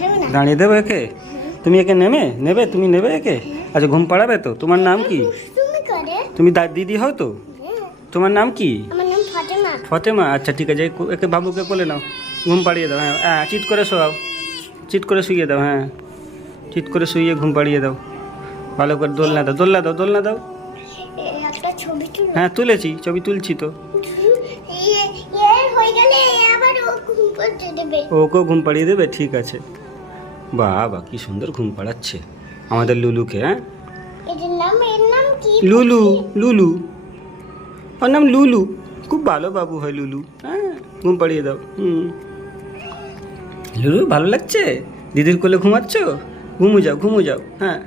যাবে না দাঁড়িয়ে দেবো একে তুমি একে নেবে নেবে তুমি নেবে একে আচ্ছা ঘুম পাড়াবে তো তোমার নাম কি তুমি করে তুমি দা- দিদি হও তো হ্যাঁ, তোমার নাম কি আমার নাম ফাতেমা ফতেমা আচ্ছা ঠিক আছে একে- একে বাবুকে বলে নাও ঘুম পাড়িয়ে দাও হ্যাঁ হ্যাঁ চিৎ করে শোয়াও চিৎ করে শুইয়ে দাও হ্যাঁ চিৎ করে শুইয়ে ঘুম পাড়িয়ে দাও ভালো করে দোলনা দাও দোলনা দাও দোলনা দাও এই একটা ছবি তুলো হ্যাঁ তুলেছি ছবি তুলছি তো ইয়ে ইয়ে হয়ে গেলে আবার ও ঘুম পড়তে দেবে ওকেও ঘুম পাড়িয়ে দেবে ঠিক আছে বাহ কি সুন্দর ঘুম পাড়াচ্ছে। আমাদের লুলুকে হ্যাঁ? লুলু লুলু। ওর নাম লুলু। খুব ভালো বাবু হয় লুলু হ্যাঁ? ঘুম পাড়িয়ে দাও হুম। লুলু ভালো লাগছে? দিদির কোলে ঘুমাচ্ছ? ঘুমো যাও ঘুমো যাও হ্যাঁ?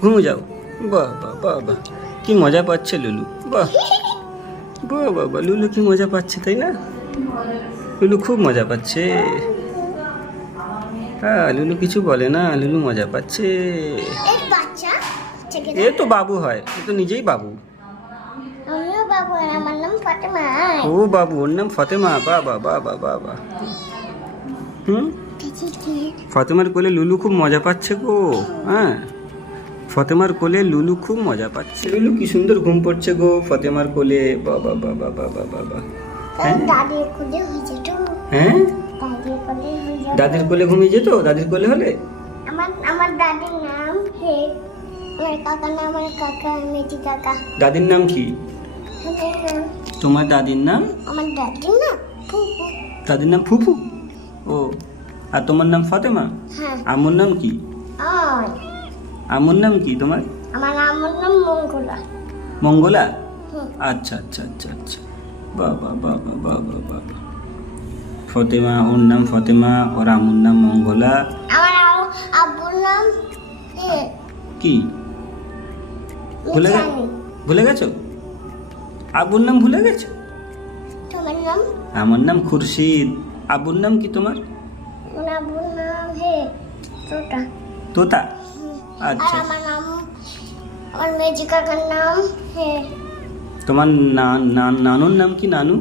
ঘুমো যাও। বাহ বাহ বাহ বাহ। কি মজা পাচ্ছে লুলু বাহ। বাহ বাহ বাহ। লুলু কি মজা পাচ্ছে তাই না? লুলু খুব মজা পাচ্ছে। লুলু কিছু বলে না লুলু মজা পাচ্ছে এ তো বাবু হয় এ তো নিজেই বাবু ও বাবু ওর নাম ফতেমা বাবা বাবা বাবা হুম ফতেমার কোলে লুলু খুব মজা পাচ্ছে গো হ্যাঁ ফতেমার কোলে লুলু খুব মজা পাচ্ছে লুলু কি সুন্দর ঘুম পড়ছে গো ফতেমার কোলে বাবা বাবা বাবা বাবা হয়ে হ্যাঁ দাদির কোলে ঘুমিয়ে যেত? দাদির কোলে হলে? আমার আমার দাদির নাম হে। আমার কাকার নাম আমার কাকা মেজি কাকা। দাদির নাম কি? তোমার দাদির নাম? আমার দাদির না ফুফু। দাদির নাম ফুফু? ও আর তোমার নাম ফতেমা? হ্যাঁ। আমুর নাম কি? আমুর নাম কি তোমার? আমার আমার নাম মঙ্গলা। মঙ্গলা? আচ্ছা আচ্ছা আচ্ছা আচ্ছা। বাবা বাবা বাবা বাবা ফতেমা ওর নাম ফতেমা ওর আমুর নাম মঙ্গলা। আমার আব্বুর নাম কি? ভুলে ভুলে গেছো? আবুর নাম ভুলে গেছো? তোমার নাম? আমার নাম খুরশিদ। আবুর নাম কি তোমার? আব্বুর নাম হে তোটা তোতা? আচ্ছা। আমার নাম আমার মেজি নাম হে। তোমার নানুর নাম কি নানু?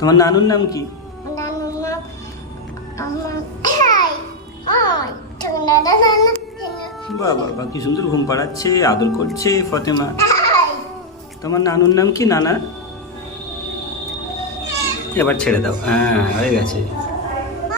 তোমার নানুর নাম কি? নানুর নাম আমার বাবা বাবা কি সুন্দর ঘুম পাড়াচ্ছে আদর করছে ফতেমা। তোমার নানুর নাম কি নানা? এবার ছেড়ে দাও। হ্যাঁ হয়ে গেছে।